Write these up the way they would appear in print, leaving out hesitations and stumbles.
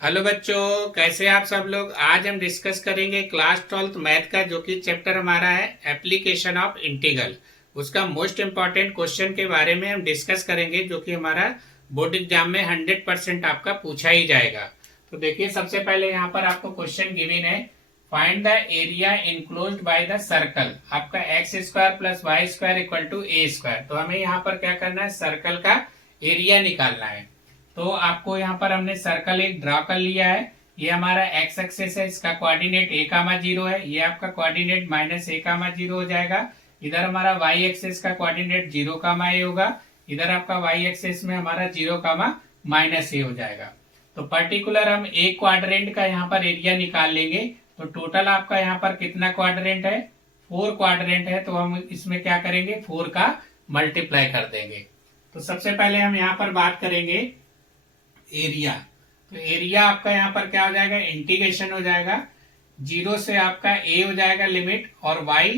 Hello बच्चों, कैसे आप सब लोग। आज हम डिस्कस करेंगे क्लास 12th मैथ का, जो कि चैप्टर हमारा है एप्लीकेशन ऑफ इंटीग्रल। उसका मोस्ट इम्पॉर्टेंट क्वेश्चन के बारे में हम डिस्कस करेंगे, जो कि हमारा बोर्ड एग्जाम में 100% आपका पूछा ही जाएगा। तो देखिए, सबसे पहले यहाँ पर आपको क्वेश्चन गिवन है, find the area enclosed by the circle. आपका x square plus y square equal to a square. तो हमें यहाँ पर क्या करना है, सर्कल का एरिया निकालना है। तो आपको यहाँ पर हमने सर्कल एक ड्रॉ कर लिया है। ये हमारा एक्स एक्सेस है, इसका कोऑर्डिनेट a कामा 0 है। ये आपका कोऑर्डिनेट माइनस a कामा 0 हो जाएगा। इधर हमारा वाई एक्सेस का कोऑर्डिनेट 0 कामा a होगा। इधर आपका वाई एक्सेस में हमारा 0 कामा माइनस a हो जाएगा। तो पर्टिकुलर हम एक क्वाड्रेंट का यहाँ पर एरिया निकाल लेंगे। तो टोटल आपका यहाँ पर कितना क्वाड्रेंट है, 4 क्वाड्रेंट है। तो हम इसमें क्या करेंगे, 4 का मल्टीप्लाई कर देंगे। तो सबसे पहले हम यहाँ पर बात करेंगे एरिया। तो एरिया आपका यहाँ पर क्या हो जाएगा, इंटीग्रेशन हो जाएगा 0 से आपका a हो जाएगा लिमिट और y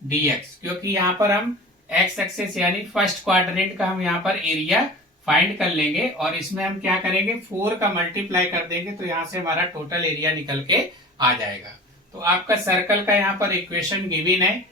dx, क्योंकि यहाँ पर हम x एक्सेस यानी फर्स्ट क्वाड्रेंट का हम यहाँ पर एरिया फाइंड कर लेंगे और इसमें हम क्या करेंगे, 4 का मल्टीप्लाई कर देंगे। तो यहाँ से हमारा टोटल एरिया निकल के आ जाएगा। तो आपका सर्कल का यहाँ पर इक्वेशन गिवन है,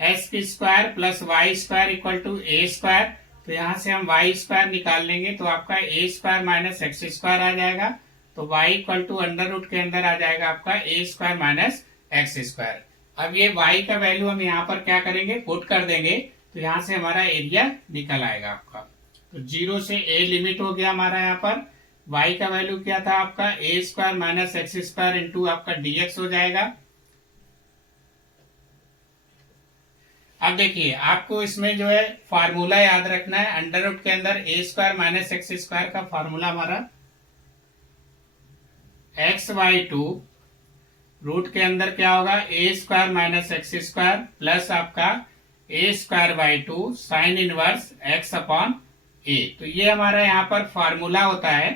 x square plus y square equal to a square. तो यहां से हम वाई स्क्वायर निकाल लेंगे, तो आपका a square minus x square आ जाएगा। तो y equal to under root के अंदर आ जाएगा आपका a square minus x square. अब ये वाई का वैल्यू हम यहाँ पर क्या करेंगे, पुट कर देंगे। तो यहाँ से हमारा एरिया निकल आएगा आपका। तो 0 से a लिमिट हो गया हमारा। यहाँ पर y का वैल्यू क्या था आपका, a square minus x square into आपका dx हो जाएगा। अब देखिए, आपको इसमें जो है फार्मूला याद रखना है। अंडर रूट के अंदर a square minus x square का फार्मूला हमारा एक्स बाई टू, रूट के अंदर क्या होगा, a square minus x square plus आपका a square by two sine inverse x upon a. तो ये हमारा यहाँ पर फार्मूला होता है,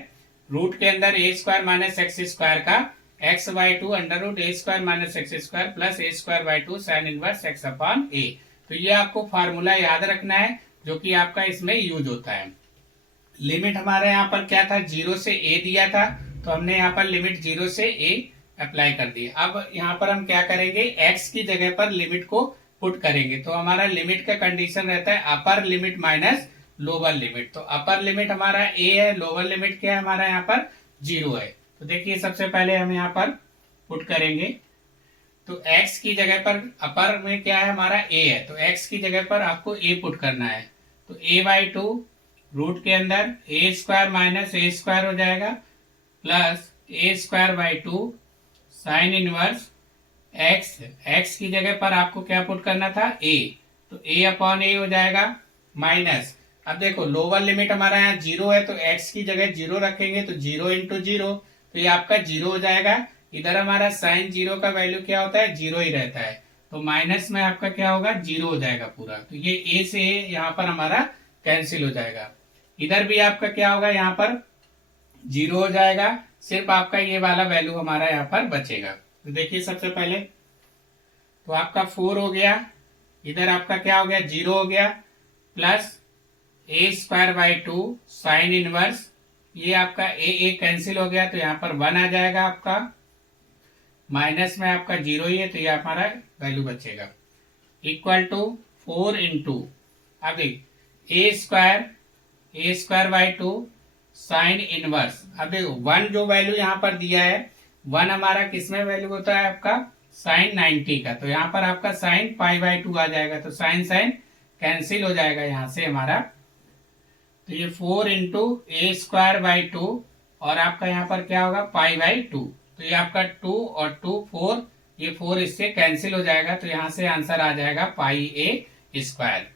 रूट के अंदर a square minus x square का x by two under root a square minus x square plus a square by two sine inverse x upon a. तो ये आपको फार्मूला याद रखना है, जो कि आपका इसमें यूज होता है। लिमिट हमारे यहाँ पर क्या था, 0 से a दिया था। तो हमने यहाँ पर लिमिट 0 से a अप्लाई कर दी। अब यहाँ पर हम क्या करेंगे, x की जगह पर लिमिट को पुट करेंगे। तो हमारा लिमिट का कंडीशन रहता है अपर लिमिट माइनस लोअर लिमिट। तो अपर लिमिट हमारा a है, लोअर लिमिट क्या है हमारा यहाँ पर 0 है। तो देखिए, सबसे पहले हम यहाँ पर पुट करेंगे। तो x की जगह पर अपर में क्या है हमारा a है, तो x की जगह पर आपको a पुट करना है। तो a बाई टू रूट के अंदर a square minus A square हो जाएगा plus a square by two sine inverse x. X की जगह पर आपको क्या पुट करना था, a। तो a अपॉन ए हो जाएगा माइनस। अब देखो, लोअर लिमिट हमारा यहाँ 0 है, तो x की जगह 0 रखेंगे तो 0 इंटू 0, तो ये आपका 0 हो जाएगा। इधर हमारा साइन 0 का वैल्यू क्या होता है, 0 ही रहता है। तो माइनस में आपका क्या होगा, 0 हो जाएगा पूरा। तो ये a से a यहाँ पर हमारा कैंसिल हो जाएगा। इधर भी आपका क्या होगा, यहाँ पर 0 हो जाएगा। सिर्फ आपका ये वाला वैल्यू हमारा यहाँ पर बचेगा। तो देखिए, सबसे पहले तो आपका 4 हो गया, इधर आपका क्या हो गया, 0 हो गया plus a square by two sine inverse, ये आपका ए कैंसिल हो गया। तो यहाँ पर 1 आ जाएगा आपका, माइनस में आपका 0 ही है, तो ये हमारा वैल्यू बचेगा इक्वल टू 4 इंटू, अब a square by two sine inverse. अब देखो, 1 जो वैल्यू यहाँ पर दिया है, 1 हमारा किसमें वैल्यू होता है आपका, साइन 90 का। तो यहाँ पर आपका साइन पाई बाई टू आ जाएगा। तो साइन साइन कैंसिल हो जाएगा यहाँ से हमारा। तो ये 4 into A square by to और आपका यहाँ पर क्या होगा, पाई बाई टू। तो ये आपका 2 और 2 4, ये 4 इससे कैंसिल हो जाएगा। तो यहां से आंसर आ जाएगा पाई ए स्क्वायर।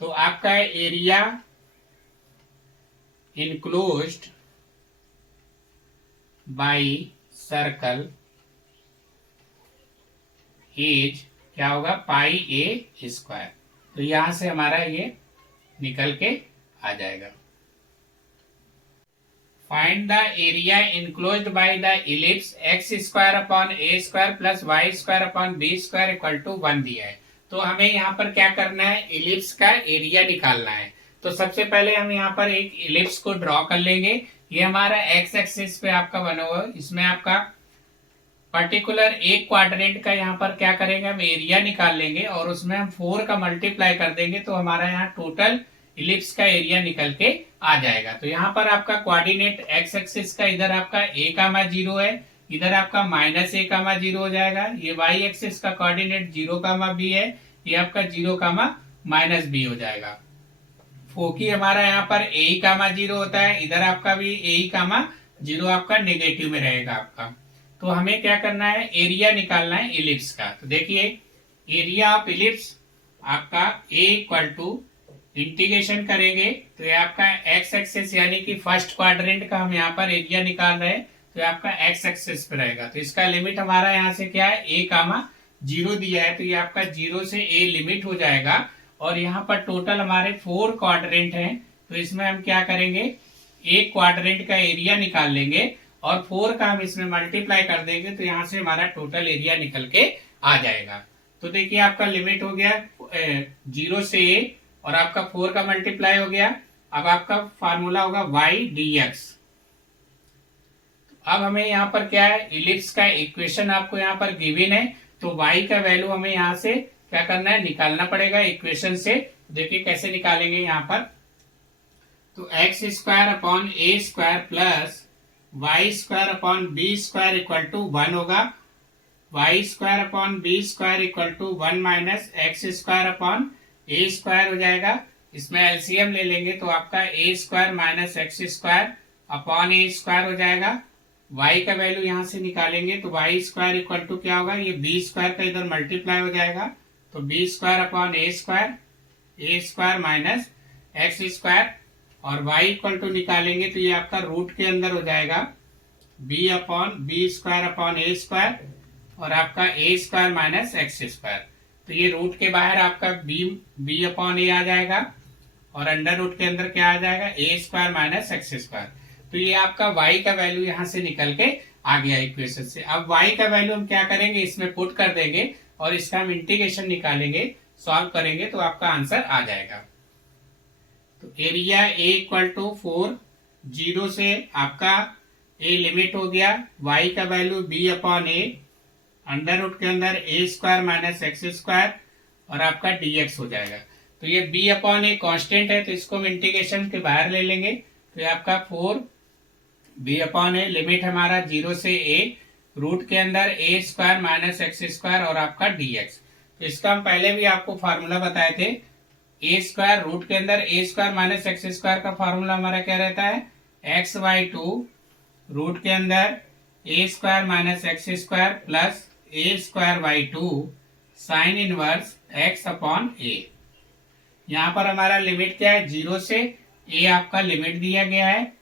तो आपका area enclosed by circle is क्या होगा, पाई ए स्क्वायर। तो यहां से हमारा ये निकल के आ जाएगा। Find the area enclosed by the ellipse x square upon a square plus y square upon b square equal to 1 दिया है। तो हमें यहाँ पर क्या करना है, इलिप्स का एरिया निकालना है। तो सबसे पहले हम यहाँ पर एक इलिप्स को ड्रॉ कर लेंगे। ये हमारा एक्स एक्सिस पे आपका बना हुआ है, इसमें आपका पर्टिकुलर एक क्वाड्रेंट का यहाँ पर क्या करेंगे, हम एरिया निकाल लेंगे और उसमें हम 4 का मल्टीप्लाई कर देंगे तो हमारा यहाँ टोटल इलिप्स का एरिया निकल के आ जाएगा। तो यहाँ पर आपका कोऑर्डिनेट एक्स एक्सिस का इधर आपका a,0 है, इधर आपका -a,0 हो जाएगा। ये y एक्सिस का कोऑर्डिनेट 0,b है, ये आपका 0,-b हो जाएगा। फोकी हमारा यहाँ पर a,0 होता है, इधर आपका भी a,0 आपका नेगेटिव में रहेगा आपका। तो हमें क्या करना है, एरिया निकालना है इलिप्स का। तो देखिए एरिया ऑफ इलिप्स आपका a इक्वल टू इंटीग्रेशन करेंगे तो ये आपका एक्स एक्सिस यानी कि फर्स्ट क्वाड्रेंट का हम यहाँ पर एरिया निकाल रहे हैं, तो ये आपका एक्स एक्सिस पे रहेगा। तो इसका लिमिट हमारा यहाँ से क्या है, a,0 दिया है, तो ये आपका 0 से a लिमिट हो जाएगा। और यहाँ पर टोटल हमारे 4 क्वाड्रेंट हैं, तो इसमें हम क्या करेंगे, एक क्वाड्रेंट का एरिया निकाल लेंगे और 4 का हम इसमें मल्टीप्लाई कर देंगे तो यहाँ से हमारा टोटल एरिया निकल के आ जाएगा। तो देखिए आपका लिमिट हो गया 0 से a और आपका 4 का मल्टीप्लाई हो गया। अब आपका फार्मूला होगा y/dx। अब हमें यहाँ पर क्या है, इलिप्स का इक्वेशन आपको यहाँ पर गिवन है, तो y का वैल्यू हमें यहाँ से क्या करना है, निकालना पड़ेगा इक्वेशन से। देखिए कैसे निकालेंगे यहाँ पर, तो x² upon a² plus y² upon b² equal to 1 होगा। y² upon b² equal to 1 minus x² upon a² हो जाएगा। इसमें एलसीएम ले लेंगे तो आपका a² minus x² upon a² हो जाएगा। y का वैल्यू यहाँ से निकालेंगे तो y² इक्वल टू क्या होगा, ये b² का इधर मल्टीप्लाई हो जाएगा तो b² upon a² minus x² और y इक्वल टू निकालेंगे तो ये आपका रूट के अंदर हो जाएगा b² अपॉन a² और आपका a² माइनस x²। तो ये रूट के बाहर आपका b अपॉन a आ जाएगा और अंडर रूट के अंदर क्या आ जाएगा, a² माइनस x²। तो ये आपका y का वैल्यू यहाँ से निकल के आ गया इक्वेशन से। अब y का वैल्यू हम क्या करेंगे, इसमें पुट कर देंगे और इसका हम इंटीग्रेशन निकालेंगे, सॉल्व करेंगे तो आपका आंसर आ जाएगा। तो एरिया a इक्वल टू 4, 0 से आपका a लिमिट हो गया, y का value b upon a, under root के अंदर a² माइनस x² और आपका dx हो जाएगा। तो ये b अपॉन a कॉन्स्टेंट है तो इसको हम इंटीग्रेशन के बाहर ले लेंगे, तो ये आपका 4 b अपॉन a, लिमिट हमारा 0 से a, रूट के अंदर a² माइनस x² और आपका dx। तो इसका हम पहले भी आपको फार्मूला बताए थे, a² रूट के अंदर a² माइनस x² का फार्मूला हमारा क्या रहता है, x/2 रूट के अंदर a² minus x² plus a²/2 sine inverse x upon a। यहाँ पर हमारा लिमिट क्या है, 0 से a आपका लिमिट दिया गया है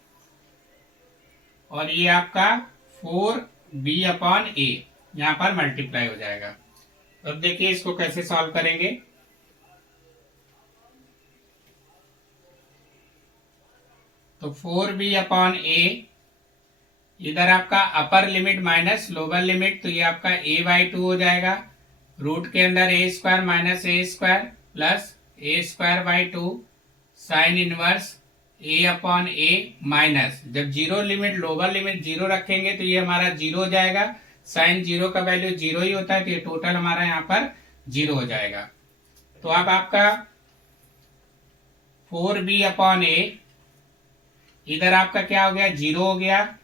और ये आपका 4b अपॉन a यहाँ पर मल्टीप्लाई हो जाएगा। अब देखिए इसको कैसे सॉल्व करेंगे। तो 4b अपॉन a, इधर आपका अपर लिमिट माइनस लोअर लिमिट, तो ये आपका a/2 हो जाएगा। रूट के अंदर a² minus a² plus a²/2 sine inverse a upon a minus, जब 0 लिमिट लोअर लिमिट 0 रखेंगे तो ये हमारा 0 हो जाएगा। साइन 0 का वैल्यू 0 ही होता है तो ये टोटल हमारा यहाँ पर 0 हो जाएगा। तो अब आपका 4b अपॉन a, इधर आपका क्या हो गया, 0 हो गया।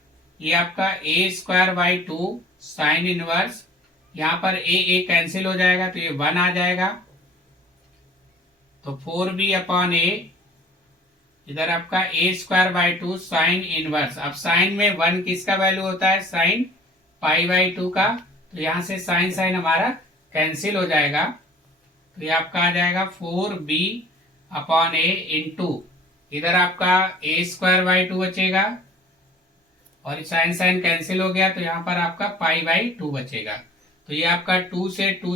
ये आपका a²/2 साइन इनवर्स, यहाँ पर a कैंसिल हो जाएगा तो ये 1 आ जाएगा। तो 4b अपॉन a, इधर आपका a²/2 साइन इनवर्स। अब साइन में 1 किसका वैल्यू होता है, साइन π/2 का, तो यहाँ से साइन साइन हमारा कैंसिल हो जाएगा। तो ये आपका आ जाएगा 4b अपॉन a इंटू, इधर आपका a²/2 बचेगा और साइन साइन कैंसिल हो गया तो यहाँ पर आपका π/2 बचेगा। तो ये आपका 2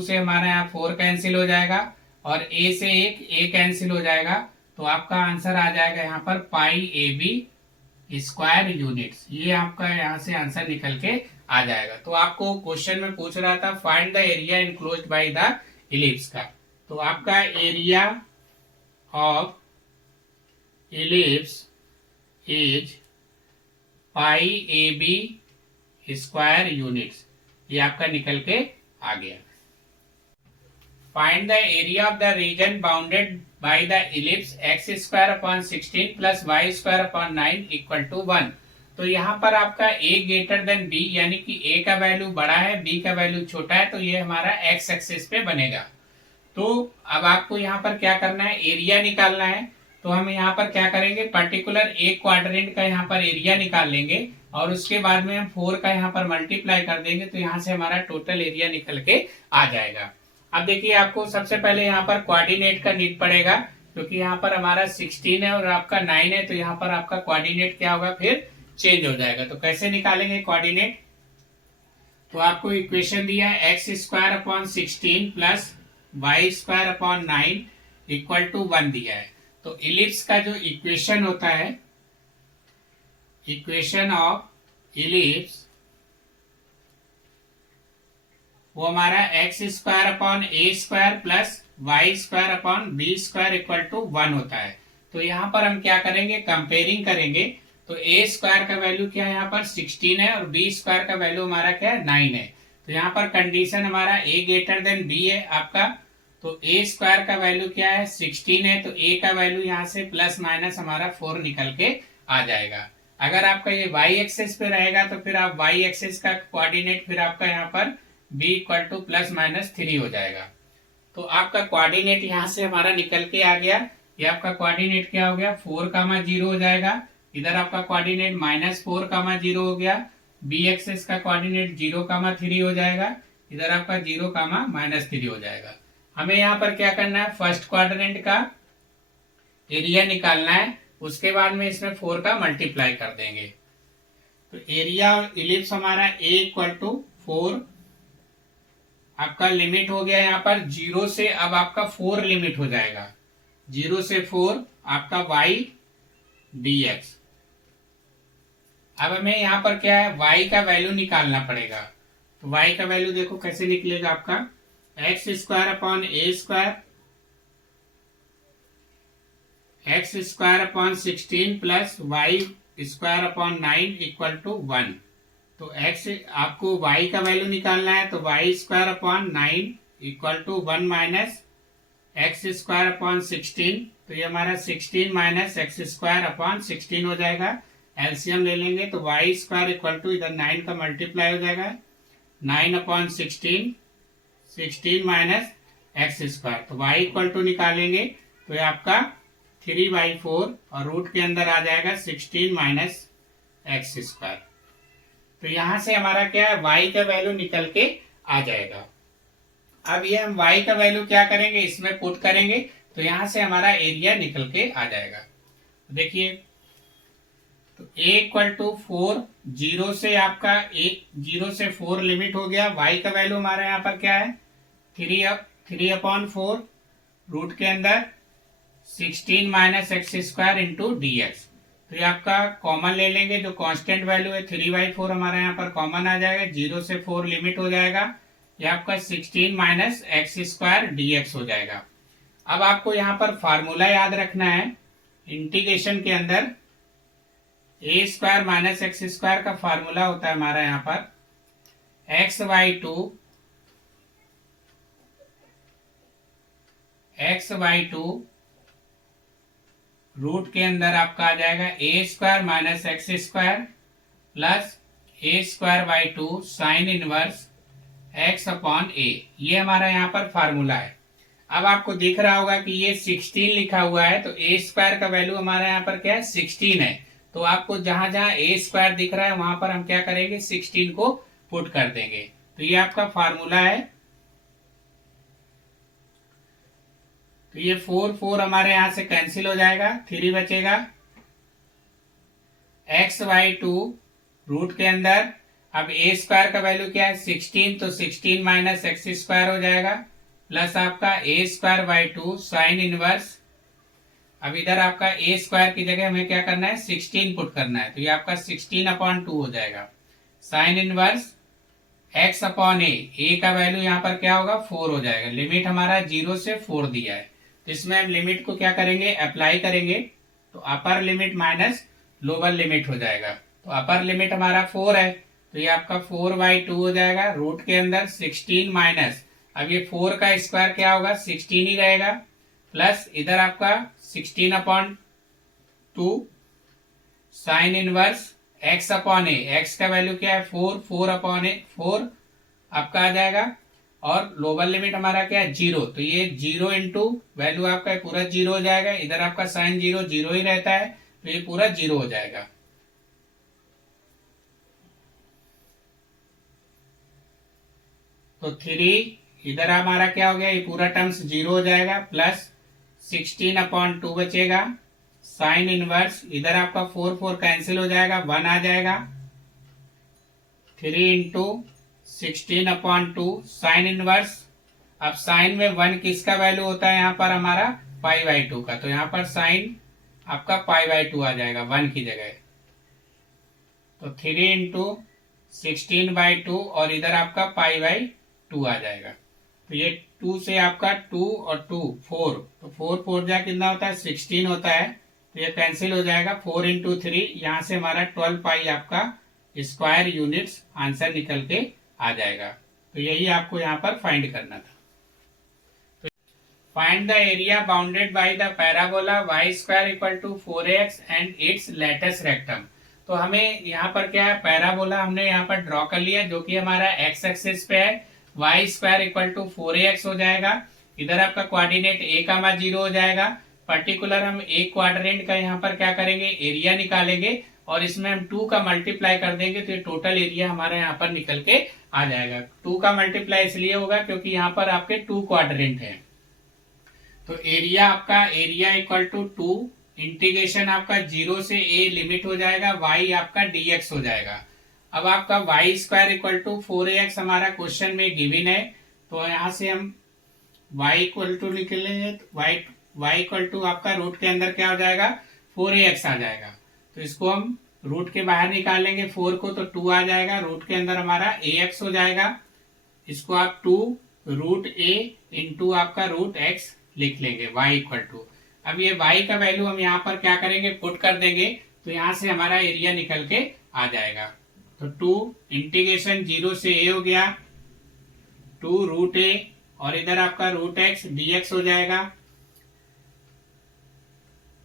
से हमारा यहाँ 4 कैंसिल हो जाएगा और a से a कैंसिल हो जाएगा, तो आपका आंसर आ जाएगा यहाँ पर π/2 यूनिट्स। ये आपका यहाँ से आंसर निकल के आ जाएगा। तो आपको क्वेश्चन में पूछ रहा था find the area enclosed by the ellipse का, तो आपका area of ellipse is pi a b square units, ये आपका निकल के आ गया। Find the area of the region bounded by the ellipse x square upon 16 plus y square upon 9 equal to 1। तो यहाँ पर आपका a ग्रेटर देन b, यानी कि a का वैल्यू बड़ा है b का वैल्यू छोटा है, तो ये हमारा x एक्सिस पे बनेगा। तो अब आपको यहाँ पर क्या करना है, एरिया निकालना है। तो हम यहाँ पर क्या करेंगे, पर्टिकुलर एक क्वाड्रेंट का यहाँ पर एरिया निकाल लेंगे और उसके बाद में हम 4 का यहाँ पर मल्टीप्लाई कर देंगे, तो यहाँ से हमारा टोटल एरिया निकल के आ जाएगा। अब देखिए, आपको सबसे पहले यहाँ पर कोऑर्डिनेट का नीड पड़ेगा, क्योंकि यहाँ पर हमारा 16 है और आपका 9 है, तो यहाँ पर आपका कोऑर्डिनेट क्या होगा, फिर चेंज हो जाएगा। तो कैसे निकालेंगे कोऑर्डिनेट, तो आपको इक्वेशन दिया है x square upon 16 plus y square upon 9 equal to 1 दिया है। तो इलिप्स का जो इक्वेशन होता है, इक्वेशन ऑफ इलिप्स, वो हमारा x square upon a square plus y square upon b square equal to 1 होता है। तो यहाँ पर हम क्या करेंगे, कंपेयरिंग करेंगे। तो ए स्क्वायर का वैल्यू क्या है, यहाँ पर 16 है और बी स्क्वायर का वैल्यू हमारा क्या है, 9 है। तो यहाँ पर कंडीशन हमारा ए ग्रेटर देन बी है आपका। तो ए स्क्वायर का वैल्यू क्या है, 16 है, तो ए का वैल्यू यहाँ से प्लस माइनस हमारा 4 निकल के आ जाएगा। अगर आपका ये वाई एक्सेस पे रहेगा तो फिर आप वाई एक्सेस का कोऑर्डिनेट फिर आपका यहाँ पर b equal two plus minus 3 हो जाएगा। तो आपका कोऑर्डिनेट यहाँ से हमारा निकल के आ गया। ये आपका कोऑर्डिनेट क्या हो गया, 4,0 हो जाएगा। इधर आपका कोऑर्डिनेट -4,0 हो गया। बी एक्सेस का कोऑर्डिनेट 0,3 हो जाएगा। इधर आपका 0,-3 हो जाएगा। हमें यहाँ पर क्या करना है, फर्स्ट क्वाड्रेंट का एरिया निकालना है, उसके बाद में इसमें 4 का मल्टीप्लाई कर देंगे। तो एरिया इलिप्स हमारा a इक्वल टू 4, आपका लिमिट हो गया यहाँ पर 0 से, अब आपका 4 लिमिट हो जाएगा, 0 से 4 आपका y dx। अब हमें यहाँ पर क्या है, y का वैल्यू निकालना पड़ेगा। तो y का वैल्यू देखो कैसे निकलेगा आपका, x square upon a square, x square upon 16 plus y square upon 9 equal to 1। तो x आपको y का वैल्यू निकालना है, तो y square upon 9 equal to 1 minus x square upon 16। तो ये हमारा 16 माइनस एक्स स्क्वायर अपॉन 16 हो जाएगा। एलसीएम ले लेंगे तो वाई स्क्वायर इक्वल टू इधर 9 का मल्टीप्लाई हो जाएगा, 9 अपॉन 16, 16 माइनस एक्स स्क्वायर। तो y इक्वल टू निकालेंगे तो ये आपका 3/4 और रूट के अंदर आ जाएगा 16 माइनस एक्स स्क्वायर। तो यहां से हमारा क्या है, y का वैल्यू निकल के आ जाएगा। अब ये हम y का वैल्यू क्या करेंगे, इसमें पुट करेंगे, तो यहां से हमारा एरिया निकल के आ जाएगा। तो देखिए, तो a इक्वल टू 4, 0 से आपका 0 से 4 लिमिट हो गया। y का वैल्यू हमारा यहाँ पर क्या है, 3/4 रूट के अंदर 16 minus x square into D x. तो ये आपका कॉमन ले लेंगे, जो कांस्टेंट वैल्यू है 3/4 हमारा यहाँ पर कॉमन आ जाएगा, 0 से 4 लिमिट हो जाएगा। ये आपका 16 minus x square D x हो जाएगा। अब आपको यहाँ पर फार्मूला याद रखना है, इंटीग्रेशन के अंदर a square minus x square का फार्मूला होता है हमारा यहाँ पर x/2 रूट के अंदर आपका आ जाएगा a square minus x square plus a²/2 sine inverse x upon a. ये हमारा यहाँ पर फार्मूला है। अब आपको दिख रहा होगा कि ये 16 लिखा हुआ है, तो ए स्क्वायर का वैल्यू हमारा यहाँ पर क्या है, 16 है। तो आपको जहां जहां ए स्क्वायर दिख रहा है वहां पर हम क्या करेंगे, 16 को पुट कर देंगे। तो ये आपका फार्मूला है। तो ये 4 हमारे यहां से कैंसिल हो जाएगा, 3 बचेगा। x/2 रूट के अंदर, अब ए स्क्वायर का वैल्यू क्या है, 16, तो 16 माइनस एक्स स्क्वायर हो जाएगा प्लस आपका a²/2 साइन इनवर्स। अब इधर आपका ए स्क्वायर की जगह हमें क्या करना है, 16 पुट करना है। तो ये आपका 16/2 हो जाएगा साइन इनवर्स x अपॉन ए का वैल्यू यहाँ पर क्या होगा, 4 हो जाएगा। लिमिट हमारा 0 से 4 दिया है, तो इसमें हम लिमिट को क्या करेंगे, अप्लाई करेंगे। तो तो अपर लिमिट माइनस लोअर लिमिट हो जाएगा। तो अपर लिमिट हमारा 4 है, तो ये आपका 4/2 हो जाएगा। रूट के अंदर 16 माइनस, अब ये 4 का स्क्वायर क्या होगा, 16 ही रहेगा, प्लस इधर आपका 16/2 साइन इनवर्स एक्स अपॉन ए, एक्स का वैल्यू क्या है 4, 4/4 आपका आ जाएगा। और लोअर लिमिट हमारा क्या है 0, तो ये 0 इंटू वैल्यू आपका पूरा 0 हो जाएगा। इधर आपका साइन 0 0 ही रहता है, तो ये पूरा 0 हो जाएगा। तो 3 इधर हमारा क्या हो गया, ये पूरा टर्म्स 0 हो जाएगा, प्लस 16/2 बचेगा। साइन इनवर्स इधर आपका 4 4 कैंसिल हो जाएगा, 1 आ जाएगा। 3 इंटू 16/2 साइन इनवर्स, अब साइन में 1 किसका वैल्यू होता है यहाँ पर हमारा π/2 का, तो यहाँ पर साइन आपका π/2 आ जाएगा 1 की जगह। तो 3 इंटू 16/2 और इधर आपका π/2 आ जाएगा। तो ये 2 से आपका 2 और 2 4, तो 4 4 जा कितना होता है 16 होता है, तो ये कैंसिल हो जाएगा। 4 इंटू 3, यहाँ से हमारा 12 पाई आपका स्क्वायर यूनिट्स आंसर निकल के आ जाएगा। तो यही आपको यहाँ पर फाइंड करना था। Find the area bounded by the parabola y square equal to 4x and its latus rectum. तो हमें यहाँ पर क्या है, पैराबोला हमने यहाँ पर ड्रॉ कर लिया जो कि हमारा x एक्सिस पे है, y square equal to 4ax हो जाएगा। इधर आपका कोऑर्डिनेट a, 0 हो जाएगा। पर्टिकुलर हम एक क्वाड्रेंट का यहाँ पर क्या करेंगे, एरिया निकालेंगे और इसमें हम 2 का मल्टीप्लाई कर देंगे, तो ये टोटल एरिया हमारे यहाँ पर निकल के आ जाएगा। 2 का मल्टीप्लाई इसलिए होगा क्योंकि यहाँ पर आपके 2 क्वाड्रेंट है। तो एरिया आपका एरिया इक्वल टू 2 इंटीग्रेशन आपका 0 से a लिमिट हो जाएगा, y आपका dx हो जाएगा। अब आपका y square equal to 4ax हमारा क्वेश्चन में गिवन है, तो यहाँ से हम y इक्वल टू लिख लेंगे। y इक्वल टू आपका रूट के अंदर क्या हो जाएगा 4ax आ जाएगा, तो इसको हम रूट के बाहर निकालेंगे 4 को, तो 2 आ जाएगा। रूट के अंदर हमारा ax हो जाएगा, इसको आप 2 रूट a इंटू आपका रूट x लिख लेंगे y इक्वल टू। अब ये y का वैल्यू हम यहाँ पर क्या करेंगे, पुट कर देंगे, तो यहाँ से हमारा एरिया निकल के आ जाएगा। तो 2 इंटीग्रेशन 0 से a हो गया, 2 रूट a और इधर आपका रूट x dx हो जाएगा।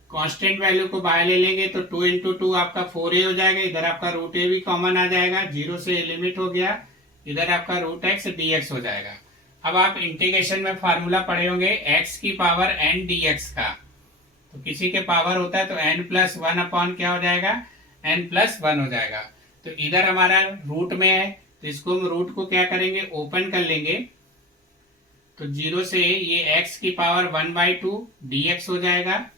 कांस्टेंट वैल्यू को बाहर ले लेंगे तो 2 इंटू 2 आपका 4a हो जाएगा। इधर आपका रूट a भी कॉमन आ जाएगा, 0 से a लिमिट हो गया, इधर आपका रूट x dx हो जाएगा। अब आप इंटीग्रेशन में फार्मूला पढ़े होंगे x की पावर n dx का, तो किसी के पावर होता है तो n प्लस 1 अपॉन क्या हो जाएगा, n प्लस 1 हो जाएगा। तो इधर हमारा रूट में है, तो इसको हम रूट को क्या करेंगे, ओपन कर लेंगे, तो 0 से ये x की पावर 1/2 dx हो जाएगा।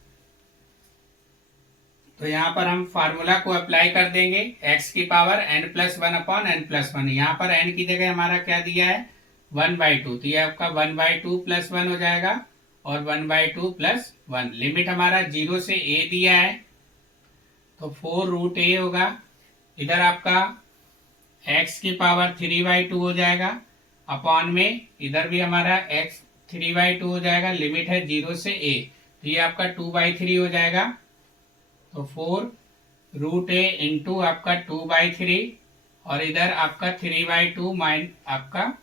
तो यहाँ पर हम फार्मूला को अप्लाई कर देंगे, x की power n plus 1 upon n plus 1। यहाँ पर n की जगह हमारा क्या दिया है 1/2, तो ये आपका 1/2 प्लस 1 हो जाएगा और 1/2 प्लस 1। लिमिट हमारा 0 से a दिया है, तो 4 रूट a होगा। इधर आपका x की पावर 3/2 हो जाएगा अपॉन में इधर भी हमारा x 3/2 हो जाएगा। लिमिट है 0 से a, तो ये आपका 2/3 हो जाएगा। तो 4 रूट a इंटू आपका 2/3 और इधर आपका 3/2 माइन आपका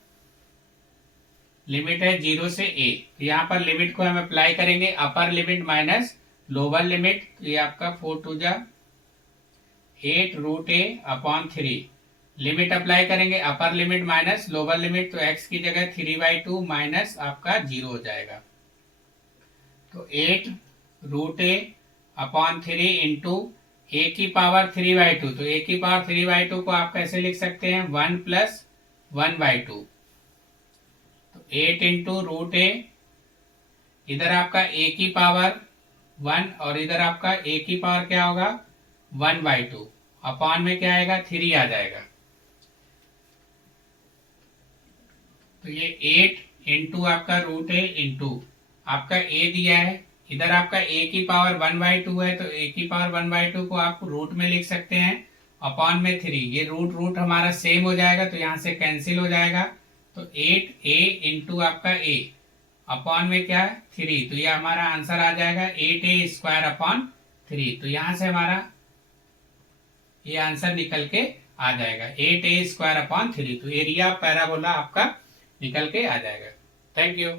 लिमिट है 0 से a। तो यहाँ पर लिमिट को हम अप्लाई करेंगे, upper limit minus lower limit, तो ये आपका 4 2 जा 8 root a upon 3। Limit apply करेंगे, upper limit minus lower limit, तो x की जगह 3/2 माइनस आपका 0 हो जाएगा। तो 8 root a upon 3 into a की पावर 3/2, तो a की पावर 3/2 को आप कैसे लिख सकते हैं 1 प्लस 1/2। तो 8 इंटू रूट a, इधर आपका a की पावर 1 और इधर आपका a की पावर क्या होगा 1/2 अपॉन में क्या आएगा 3 आ जाएगा। तो ये 8 इंटू आपका रूट a इंटू आपका a दिया है, इधर आपका a की पावर 1/2 है, तो a की पावर 1/2 को आप रूट में लिख सकते हैं अपॉन में 3। ये रूट रूट हमारा सेम हो जाएगा, तो यहाँ से कैंसिल हो जाएगा। तो 8a इंटू आपका a अपॉन में क्या है 3, तो ये हमारा आंसर आ जाएगा 8a स्क्वायर अपॉन 3। तो यहां से हमारा ये आंसर निकल के आ जाएगा 8a² अपॉन 3। तो एरिया ऑफ पैराबोला आपका निकल के आ जाएगा। Thank you.